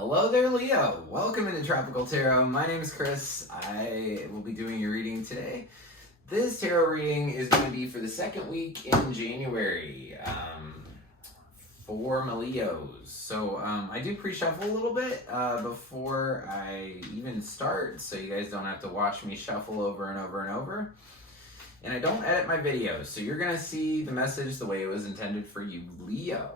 Hello there, Leo. Welcome into Tropical Tarot. My name is Chris. I will be doing your reading today. This tarot reading is going to be for the second week in January for my Leos. So I do pre-shuffle a little bit before I even start, so you guys don't have to watch me shuffle over and over and over. And I don't edit my videos, so you're going to see the message the way it was intended for you, Leo.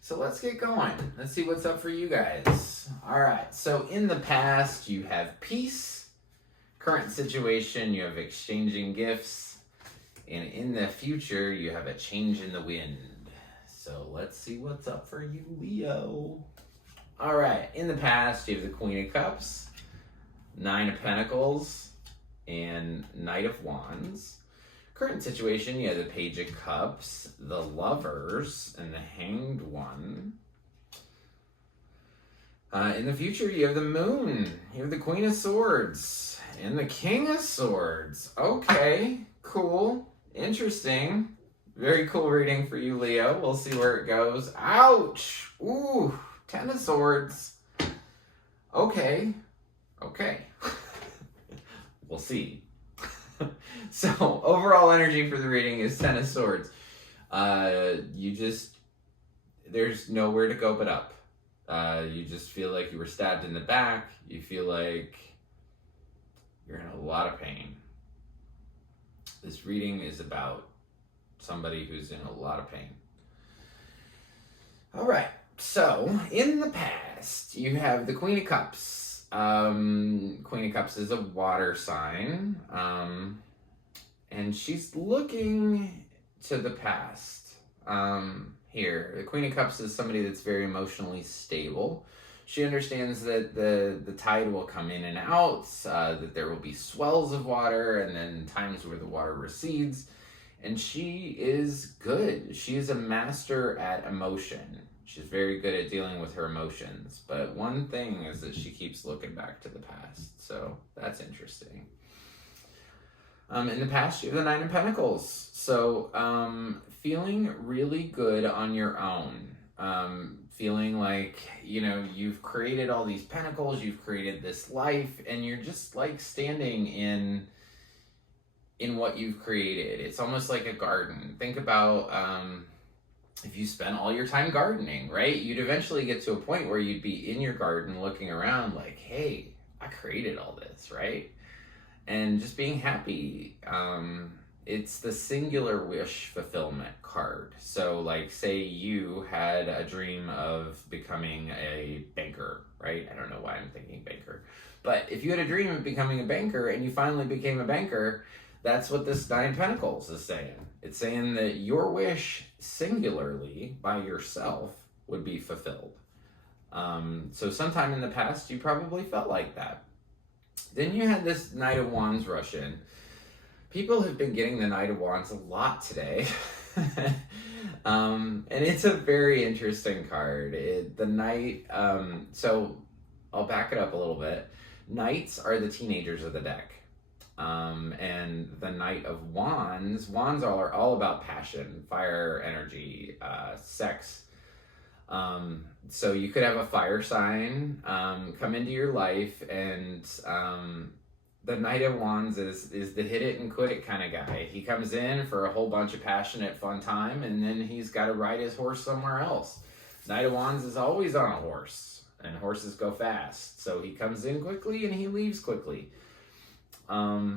So let's get going. Let's see what's up for you guys. All right, so in the past, you have peace. Current situation, you have exchanging gifts. And in the future, you have a change in the wind. So let's see what's up for you, Leo. All right, in the past, you have the Queen of Cups, Nine of Pentacles, and Knight of Wands. Current situation, you have the Page of Cups, the Lovers, and the Hanged One. In the future, you have the Moon, you have the Queen of Swords, and the King of Swords. Okay, cool, interesting. Very cool reading for you, Leo. We'll see where it goes. Ouch! Ooh, Ten of Swords. Okay. We'll see. So, overall energy for the reading is Ten of Swords. There's nowhere to go but up. You just feel like you were stabbed in the back. You feel like you're in a lot of pain. This reading is about somebody who's in a lot of pain. All right, so in the past, you have the Queen of Cups. Queen of Cups is a water sign. And she's looking to the past. Here, the Queen of Cups is somebody that's very emotionally stable. She understands that the tide will come in and out, that there will be swells of water, and then times where the water recedes. And she is good. She is a master at emotion. She's very good at dealing with her emotions. But one thing is that she keeps looking back to the past. So that's interesting. In the past, you have the Nine of Pentacles. So, feeling really good on your own. Feeling like, you've created all these pentacles, you've created this life, and you're just like standing in what you've created. It's almost like a garden. Think about if you spent all your time gardening, right? You'd eventually get to a point where you'd be in your garden looking around like, hey, I created all this, right? And just being happy. It's the singular wish fulfillment card. So like, say you had a dream of becoming a banker, right? I don't know why I'm thinking banker. But if you had a dream of becoming a banker and you finally became a banker, that's what this Nine of Pentacles is saying. It's saying that your wish singularly by yourself would be fulfilled. So sometime in the past, you probably felt like that. Then you had this Knight of Wands rush in. People have been getting the Knight of Wands a lot today. And it's a very interesting card. The Knight, so I'll back it up a little bit. Knights are the teenagers of the deck. And the Knight of Wands are all about passion, fire, energy, sex. So you could have a fire sign come into your life, and the Knight of Wands is the hit it and quit it kind of guy. He comes in for a whole bunch of passionate fun time, and then he's got to ride his horse somewhere else. Knight of Wands is always on a horse, and horses go fast. So he comes in quickly and he leaves quickly. I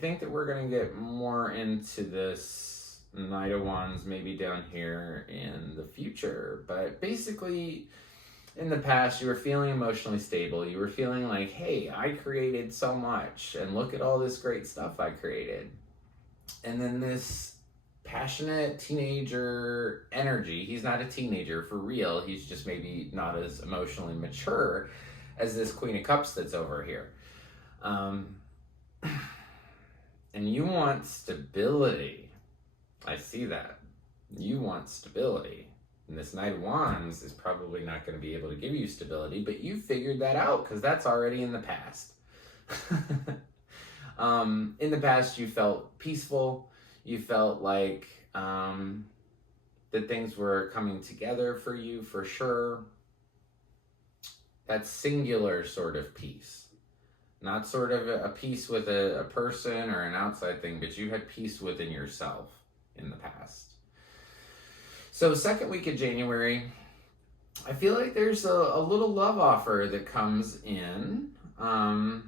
think that we're going to get more into this Knight of Wands maybe down here in the future. But basically, in the past, you were feeling emotionally stable. You were feeling like, hey, I created so much, and look at all this great stuff I created. And then this passionate teenager energy, he's not a teenager for real. He's just maybe not as emotionally mature as this Queen of Cups that's over here. And you want stability. I see that. You want stability. And this Knight of Wands is probably not going to be able to give you stability, but you figured that out because that's already in the past. In the past, you felt peaceful. You felt like that things were coming together for you for sure. that singular sort of peace. Not sort of a peace with a person or an outside thing, but you had peace within yourself in the past. So second week of January, I feel like there's a little love offer that comes in, and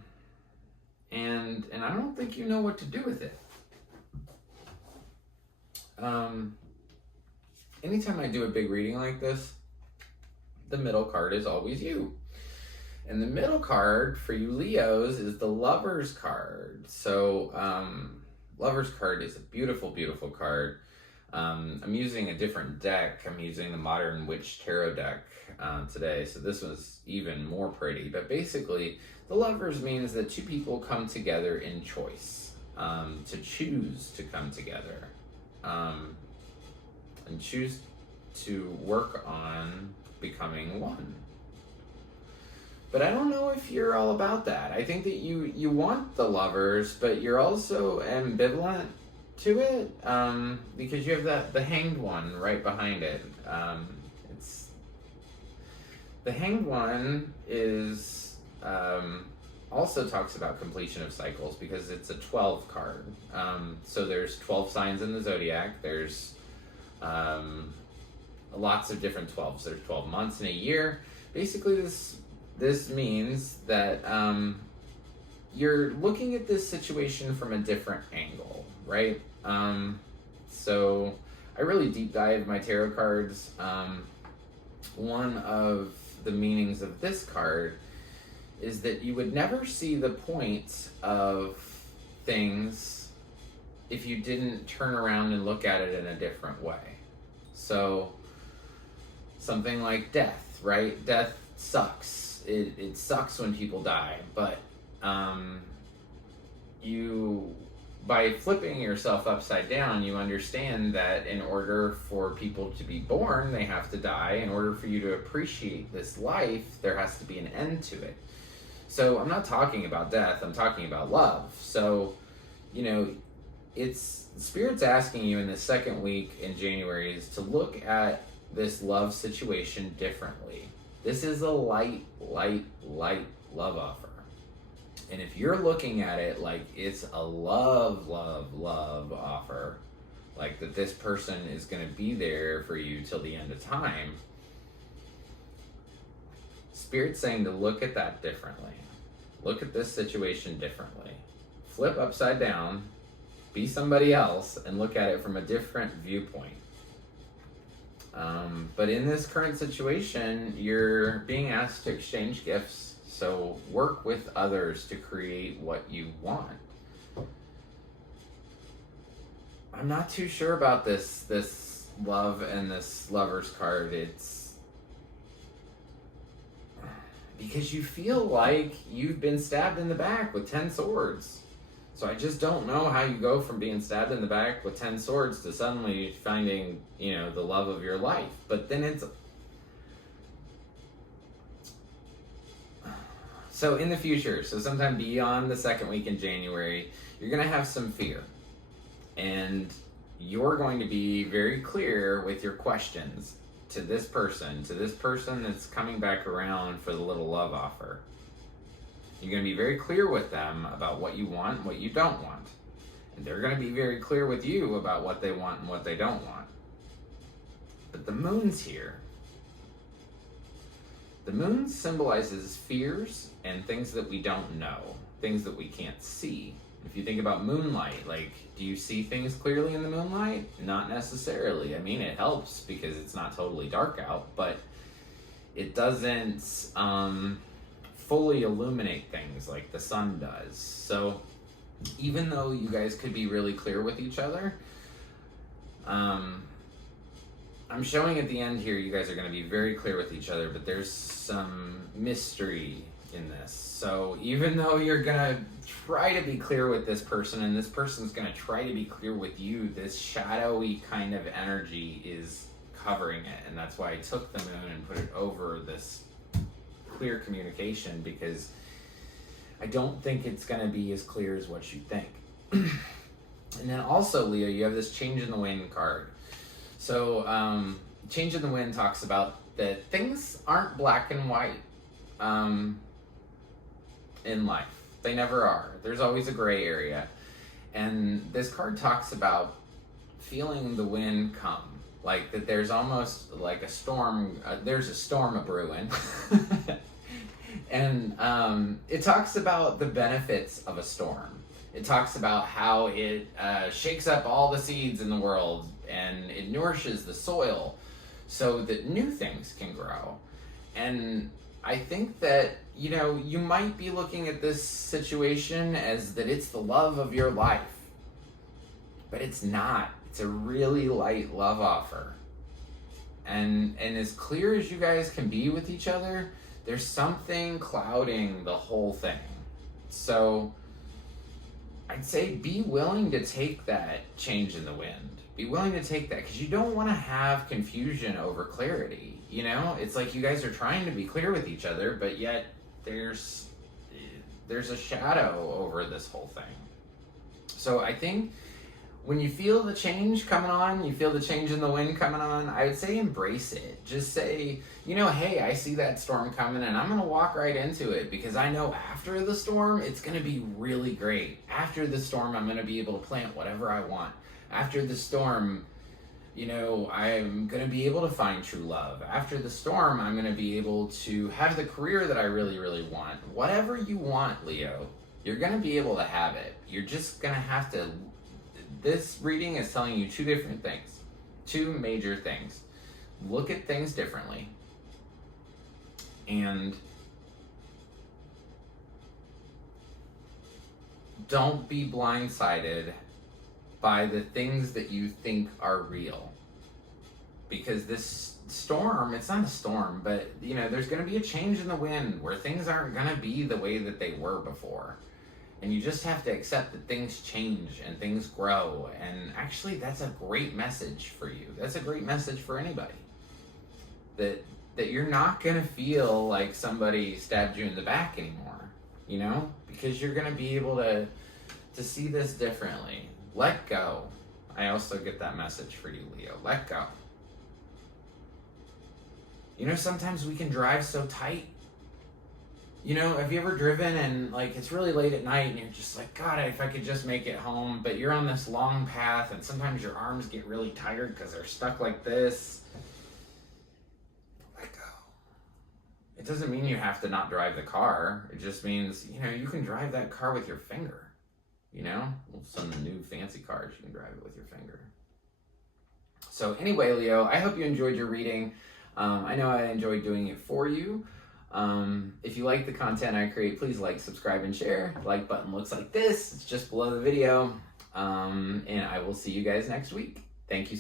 I don't think you know what to do with it. Anytime I do a big reading like this, the middle card is always you. And the middle card for you Leos is the Lover's card. So, Lover's card is a beautiful, beautiful card. I'm using a different deck. I'm using the Modern Witch Tarot deck today. So this was even more pretty. But basically, the Lovers means that two people come together in choice. To choose to come together. And choose to work on becoming one. But I don't know if you're all about that. I think that you want the Lovers, but you're also ambivalent to it, because you have the Hanged One right behind it. It's the Hanged One is also talks about completion of cycles because it's a 12 card. So there's 12 signs in the zodiac. There's lots of different 12s. There's 12 months in a year. Basically, this means that you're looking at this situation from a different angle, right? So I really deep dive my tarot cards. One of the meanings of this card is that you would never see the point of things if you didn't turn around and look at it in a different way. So something like death, right? Death sucks. It sucks when people die, but you, by flipping yourself upside down, you understand that in order for people to be born, they have to die. In order for you to appreciate this life, there has to be an end to it. So I'm not talking about death, I'm talking about love. So, it's Spirit's asking you in the second week in January is to look at this love situation differently. This is a light love offer. And if you're looking at it like it's a love offer, like that this person is going to be there for you till the end of time, Spirit's saying to look at that differently. Look at this situation differently. Flip upside down, be somebody else, and look at it from a different viewpoint. But in this current situation, you're being asked to exchange gifts, so work with others to create what you want. I'm not too sure about this love and this Lover's card. It's because you feel like you've been stabbed in the back with 10 swords. So I just don't know how you go from being stabbed in the back with 10 swords to suddenly finding, the love of your life. But then it's... So in the future, so sometime beyond the second week in January, you're going to have some fear. And you're going to be very clear with your questions to this person that's coming back around for the little love offer. You're going to be very clear with them about what you want and what you don't want. And they're going to be very clear with you about what they want and what they don't want. But the moon's here. The moon symbolizes fears and things that we don't know, things that we can't see. If you think about moonlight, do you see things clearly in the moonlight? Not necessarily. I mean, it helps because it's not totally dark out, but it doesn't fully illuminate things like the sun does. So even though you guys could be really clear with each other, I'm showing at the end here you guys are going to be very clear with each other, but there's some mystery in this. So even though you're going to try to be clear with this person and this person's going to try to be clear with you, this shadowy kind of energy is covering it. And that's why I took the moon and put it over this clear communication, because I don't think it's going to be as clear as what you think. And then also, Leo, you have this change in the wind card. So change in the wind talks about that things aren't black and white. in life. They never are. There's always a gray area. And this card talks about feeling the wind come. Like that there's almost like a storm, there's a storm a-brewing. And it talks about the benefits of a storm. It talks about how it shakes up all the seeds in the world and it nourishes the soil so that new things can grow. And I think that, you know, you might be looking at this situation as that it's the love of your life. But it's not. It's a really light love offer. And as clear as you guys can be with each other, there's something clouding the whole thing. So I'd say be willing to take that change in the wind. Be willing to take that, because you don't want to have confusion over clarity. You know, it's like you guys are trying to be clear with each other, but yet there's a shadow over this whole thing. So I think when you feel the change coming on, you feel the change in the wind coming on, I would say embrace it. Just say, you know, hey, I see that storm coming and I'm going to walk right into it, because I know after the storm, it's going to be really great. After the storm, I'm going to be able to plant whatever I want. After the storm, you know, I'm going to be able to find true love. After the storm, I'm going to be able to have the career that I really, really want. Whatever you want, Leo, you're going to be able to have it. You're just going to have to... This reading is telling you two different things. Two major things. Look at things differently. And don't be blindsided by the things that you think are real. Because this storm, it's not a storm, but you know, there's going to be a change in the wind where things aren't going to be the way that they were before. And you just have to accept that things change and things grow. And actually, that's a great message for you. That's a great message for anybody. That you're not going to feel like somebody stabbed you in the back anymore, you know? Because you're going to be able to see this differently. Let go. I also get that message for you, Leo. Let go. You know, sometimes we can drive so tight. You know, have you ever driven and like it's really late at night and you're just like, God, if I could just make it home, but you're on this long path and sometimes your arms get really tired because they're stuck like this. Let go. It doesn't mean you have to not drive the car. It just means, you know, you can drive that car with your finger. You know, well, some new fancy cars, you can drive it with your finger. So anyway, Leo, I hope you enjoyed your reading. I know I enjoyed doing it for you. If you like the content I create, please like, subscribe, and share. The like button looks like this. It's just below the video. And I will see you guys next week. Thank you.